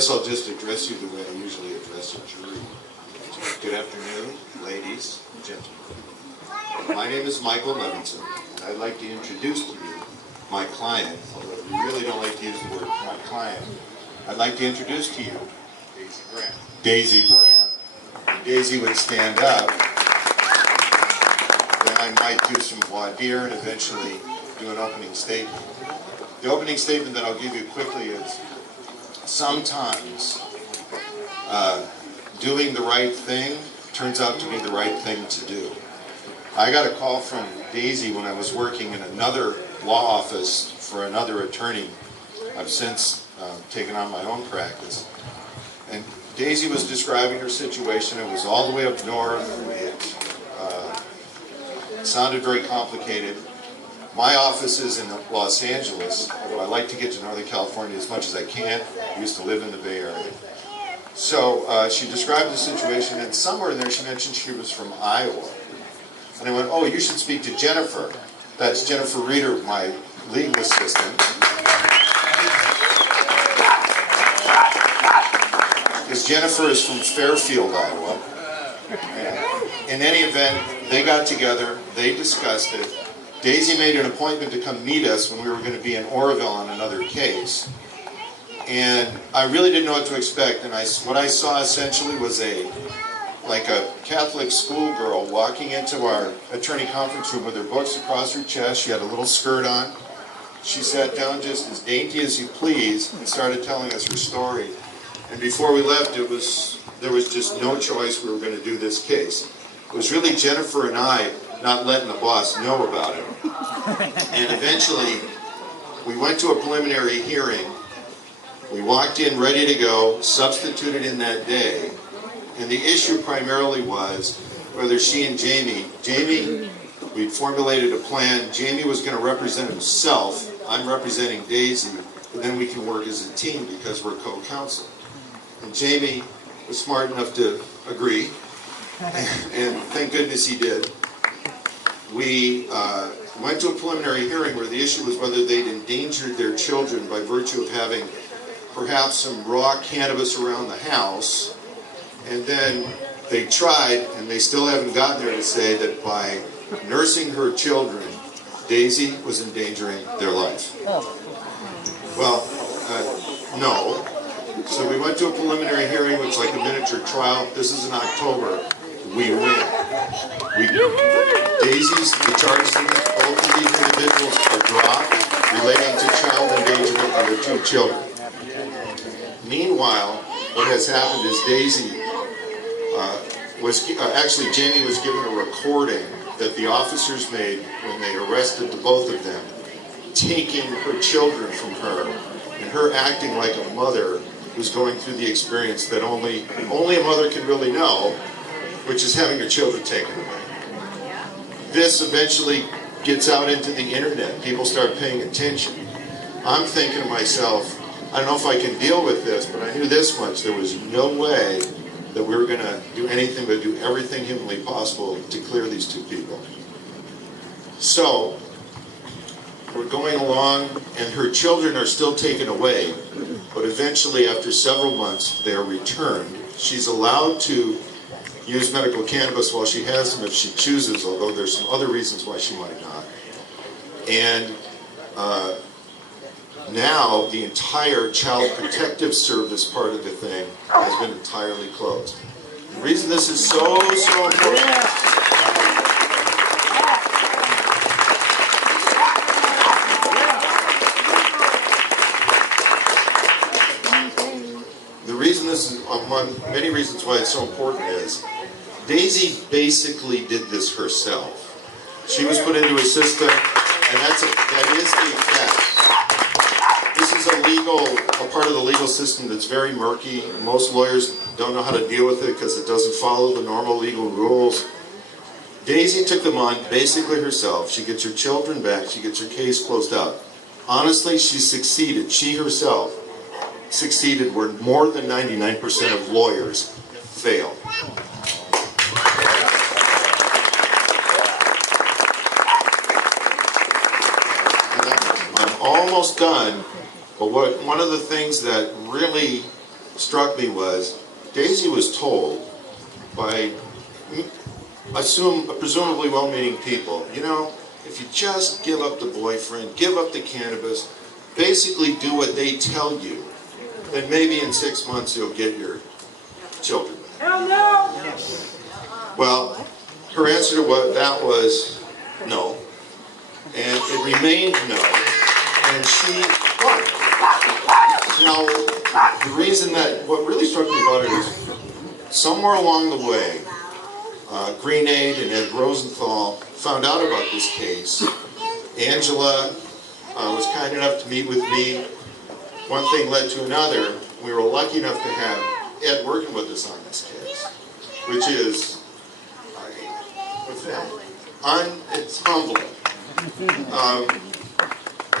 guess I'll just address you the way I usually address a jury. Good afternoon, ladies and gentlemen. My name is Michael Levinsohn, and I'd like to introduce to you my client, although we really don't like to use the word my client. I'd like to introduce to you Daisy Bram. Daisy Bram. If Daisy would stand up, then I might do some voir dire and eventually do an opening statement. The opening statement that I'll give you quickly is, sometimes doing the right thing turns out to be the right thing to do. I got a call from Daisy when I was working in another law office for another attorney. I've since taken on my own practice. And Daisy was describing her situation. It was all the way up north. It sounded very complicated. My office is in Los Angeles, although I like to get to Northern California as much as I can. I used to live in the Bay Area. So she described the situation, and somewhere in there she mentioned she was from Iowa. And I went, oh, you should speak to Jennifer. That's Jennifer Reeder, my legal assistant. Because Jennifer is from Fairfield, Iowa. And in any event, they got together, they discussed it. Daisy made an appointment to come meet us when we were going to be in Oroville on another case. And I really didn't know what to expect. And what I saw essentially was like a Catholic schoolgirl walking into our attorney conference room with her books across her chest. She had a little skirt on. She sat down just as dainty as you please and started telling us her story. And before we left, there was just no choice. We were going to do this case. It was really Jennifer and I not letting the boss know about it. And eventually, we went to a preliminary hearing. We walked in ready to go, substituted in that day. And the issue primarily was whether she and Jayme, we'd formulated a plan. Jayme was going to represent himself. I'm representing Daisy. And then we can work as a team because we're co-counsel. And Jayme was smart enough to agree. And thank goodness he did. We went to a preliminary hearing where the issue was whether they'd endangered their children by virtue of having perhaps some raw cannabis around the house. And then they tried, and they still haven't gotten there, to say that by nursing her children, Daisy was endangering their life. Well, no. So we went to a preliminary hearing, which is like a miniature trial. This is in October. We win. The charges against both of these individuals are dropped relating to child endangerment of their two children. Meanwhile, what has happened is Jayme was given a recording that the officers made when they arrested the both of them, taking her children from her, and her acting like a mother who's going through the experience that only a mother can really know, which is having her children taken away. This eventually gets out into the internet. People start paying attention. I'm thinking to myself, I don't know if I can deal with this, but I knew this much. There was no way that we were going to do anything but do everything humanly possible to clear these two people. So, we're going along, and her children are still taken away, but eventually, after several months, they're returned. She's allowed to use medical cannabis while she has them if she chooses, although there's some other reasons why she might not. And now the entire child protective service part of the thing has been entirely closed. The reason this is so important. The reason this is, among many reasons why it's so important, is Daisy basically did this herself. She was put into a system, and that is the effect. This is a part of the legal system that's very murky. Most lawyers don't know how to deal with it because it doesn't follow the normal legal rules. Daisy took them on basically herself. She gets her children back. She gets her case closed out. Honestly, she succeeded. She herself succeeded where more than 99% of lawyers fail. And I'm almost done, but one of the things that really struck me was Daisy was told by, presumably well-meaning people, you know, if you just give up the boyfriend, give up the cannabis, basically do what they tell you, then maybe in 6 months you'll get your children back. Hell no! Well, her answer to that was no, and it remained no, and she won. Now, the reason that, what really struck me about it is, somewhere along the way, Green Aid and Ed Rosenthal found out about this case. Angela was kind enough to meet with me. One thing led to another. We were lucky enough to have Ed working with us on this case, which is, what's that? It's humbling.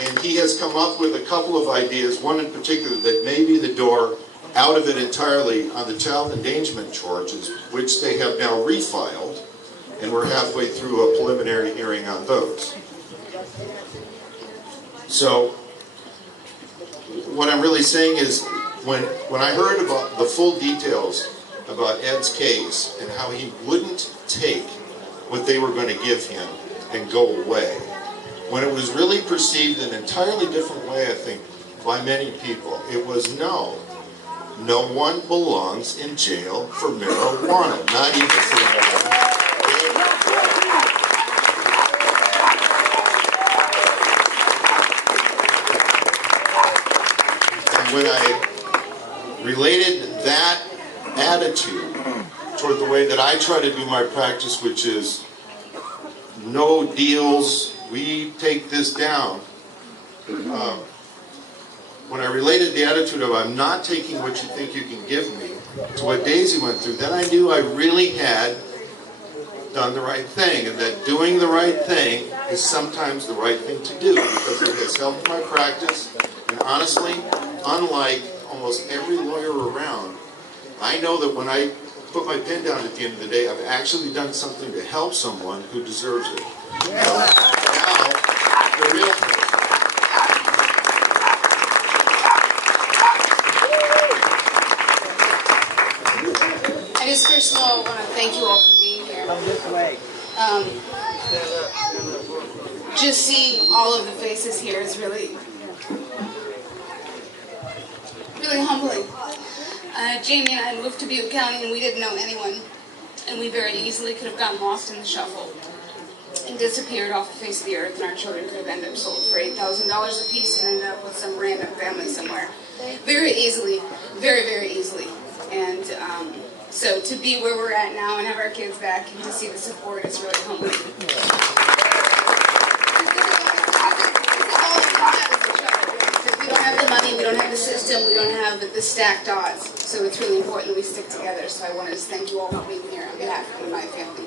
And he has come up with a couple of ideas, one in particular that may be the door out of it entirely on the child endangerment charges, which they have now refiled, and we're halfway through a preliminary hearing on those. So, what I'm really saying is, when I heard about the full details about Ed's case and how he wouldn't take what they were going to give him and go away, when it was really perceived an entirely different way, I think, by many people, it was no one belongs in jail for marijuana, not even for marijuana. And when I related that attitude toward the way that I try to do my practice, which is no deals, we take this down. When I related the attitude of I'm not taking what you think you can give me to what Daisy went through, then I knew I really had done the right thing, and that doing the right thing is sometimes the right thing to do because it has helped my practice. And honestly, unlike almost every lawyer around, I know that when I put my pen down at the end of the day, I've actually done something to help someone who deserves it. Now, the real thing. I just first of all want to thank you all for being here. Just seeing all of the faces here is really humbling. Jayme and I moved to Butte County and we didn't know anyone, and we very easily could have gotten lost in the shuffle and disappeared off the face of the earth, and our children could have ended up sold for $8,000 a piece and ended up with some random family somewhere. Very easily, very, very easily. And so to be where we're at now and have our kids back and to see the support is really humbling. We don't have the money, we don't have the system, we don't have the stacked odds. So it's really important that we stick together. So I want to just thank you all for being here on behalf of my family.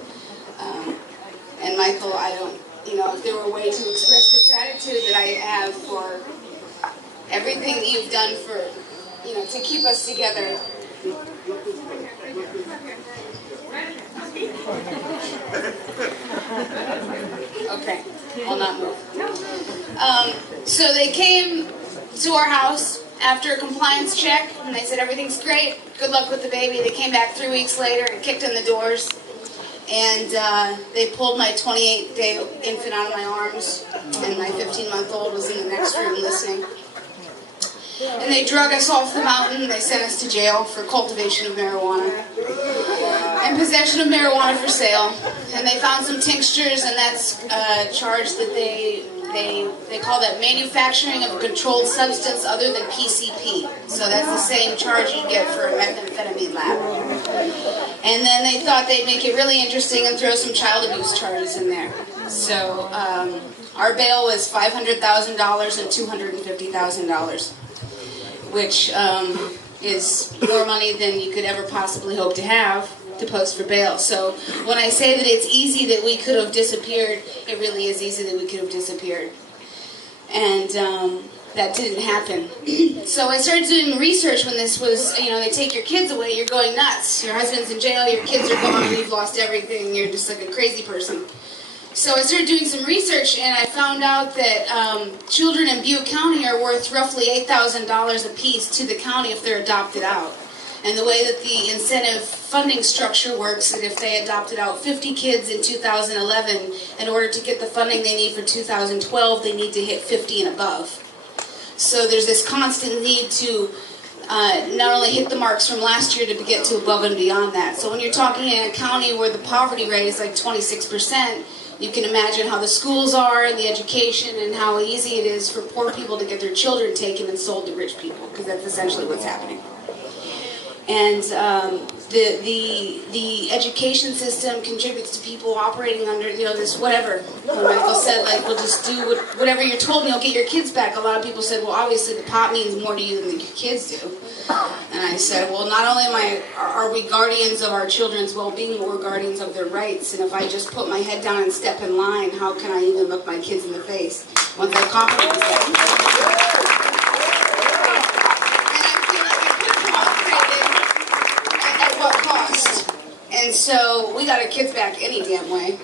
And Michael, I don't, if there were a way to express the gratitude that I have for everything that you've done for, to keep us together. Okay, I'll not move. So they came to our house after a compliance check, and they said everything's great, good luck with the baby. They came back 3 weeks later and kicked in the doors, and they pulled my 28-day infant out of my arms, and my 15-month-old was in the next room listening. And they drug us off the mountain. They sent us to jail for cultivation of marijuana and possession of marijuana for sale. And they found some tinctures, and that's a charge that they call that manufacturing of a controlled substance other than PCP. So that's the same charge you get for a methamphetamine lab. And then they thought they'd make it really interesting and throw some child abuse charges in there. So our bail was $500,000 and $250,000. Which is more money than you could ever possibly hope to have to post for bail. So when I say that it's easy that we could have disappeared, it really is easy that we could have disappeared. And that didn't happen. So I started doing research when this was, they take your kids away, you're going nuts. Your husband's in jail, your kids are gone, you've lost everything, you're just like a crazy person. So I started doing some research, and I found out that children in Butte County are worth roughly $8,000 a piece to the county if they're adopted out. And the way that the incentive funding structure works is if they adopted out 50 kids in 2011, in order to get the funding they need for 2012, they need to hit 50 and above. So there's this constant need to not only hit the marks from last year to get to above and beyond that. So when you're talking in a county where the poverty rate is like 26%, you can imagine how the schools are and the education and how easy it is for poor people to get their children taken and sold to rich people, because that's essentially what's happening. And the education system contributes to people operating under, you know, this whatever. Michael said, like, we'll just do whatever you're told and you'll get your kids back. A lot of people said, well, obviously the pot means more to you than your kids do. And I said, well, not only are we guardians of our children's well-being, but we're guardians of their rights. And if I just put my head down and step in line, how can I even look my kids in the face once I compromise that? And so we got our kids back any damn way.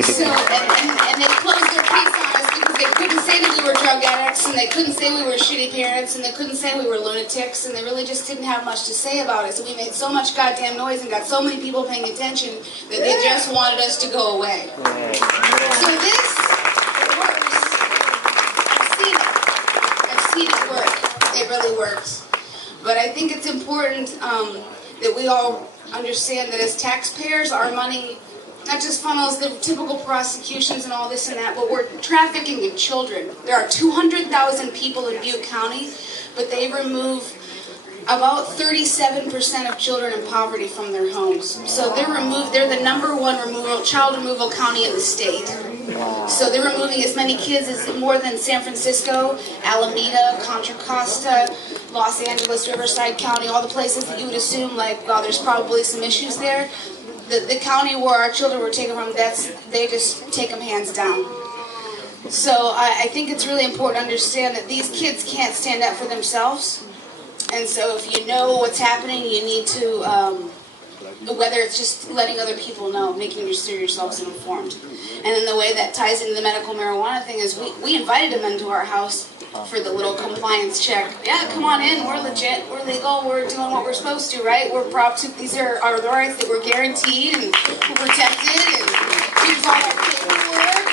So and they closed their case on us because they couldn't say that we were drug addicts, and they couldn't say we were shitty parents, and they couldn't say we were lunatics, and they really just didn't have much to say about it. So we made so much goddamn noise and got so many people paying attention that they just wanted us to go away. So this works. I've seen it work. It really works. But I think it's important that we all understand that as taxpayers, our money not just funnels the typical prosecutions and all this and that, but we're trafficking in children. There are 200,000 people in Butte County, but they remove about 37% of children in poverty from their homes. So they're the #1 child removal county in the state. So they're removing as many kids as more than San Francisco, Alameda, Contra Costa, Los Angeles, Riverside County, all the places that you would assume, like, well, there's probably some issues there. The county where our children were taken from, they just take them hands down. So I think it's really important to understand that these kids can't stand up for themselves. And so if you know what's happening, you need to, whether it's just letting other people know, making sure yourselves informed. And then the way that ties into the medical marijuana thing is we invited them into our house for the little compliance check. Yeah, come on in, we're legit, we're legal, we're doing what we're supposed to, right? We're these are our rights that we're guaranteed and we're protected, and here's all our paperwork,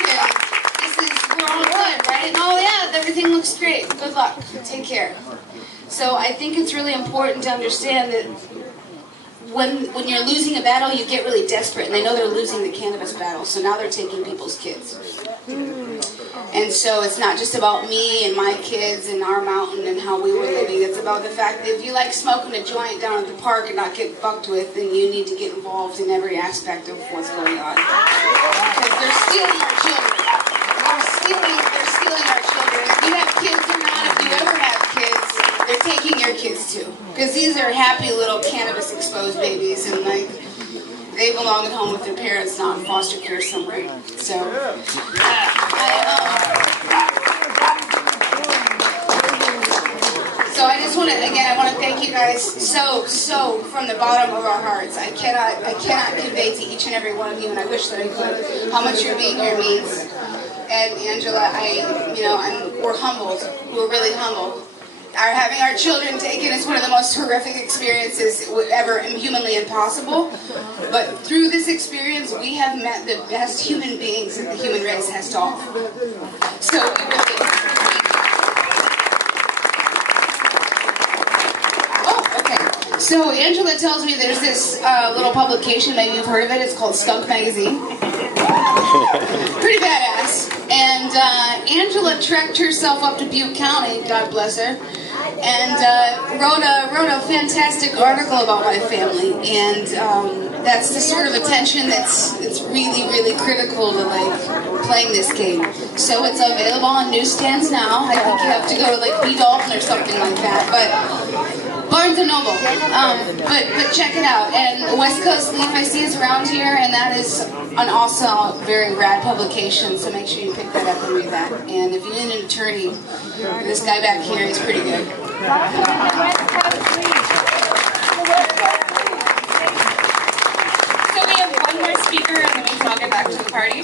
and we're all good, right? And oh yeah, everything looks great, good luck, take care. So I think it's really important to understand that when you're losing a battle, you get really desperate, and they know they're losing the cannabis battle, so now they're taking people's kids. And so it's not just about me and my kids and our mountain and how we were living. It's about the fact that if you like smoking a joint down at the park and not get fucked with, then you need to get involved in every aspect of what's going on. Because they're stealing our children. They're stealing our children. If you have kids or not, if you ever have kids, they're taking your kids too. Because these are happy little cannabis-exposed babies, and like, they belong at home with their parents, not in foster care somewhere. So, I just want to, again, I want to thank you guys so from the bottom of our hearts. I cannot convey to each and every one of you, and I wish that I could, how much your being here means. And Angela, we're humbled. We're really humbled. Having our children taken is one of the most horrific experiences ever humanly impossible. But through this experience, we have met the best human beings that the human race has to offer. So we really... Oh, okay. So Angela tells me there's this little publication, maybe you've heard of it. It's called Skunk Magazine. Pretty badass. And Angela trekked herself up to Butte County, God bless her, and wrote a fantastic article about my family, and that's the sort of attention that's really, really critical to like playing this game. So it's available on newsstands now. I think you have to go to like B. Dalton or something like that, but Barnes & Noble. But check it out. And West Coast Leaf I see is around here, and that is an awesome, very rad publication, so make sure you pick that up and read that. And if you need an attorney, this guy back here is pretty good. So we have one more speaker, and then we can all get back to the party.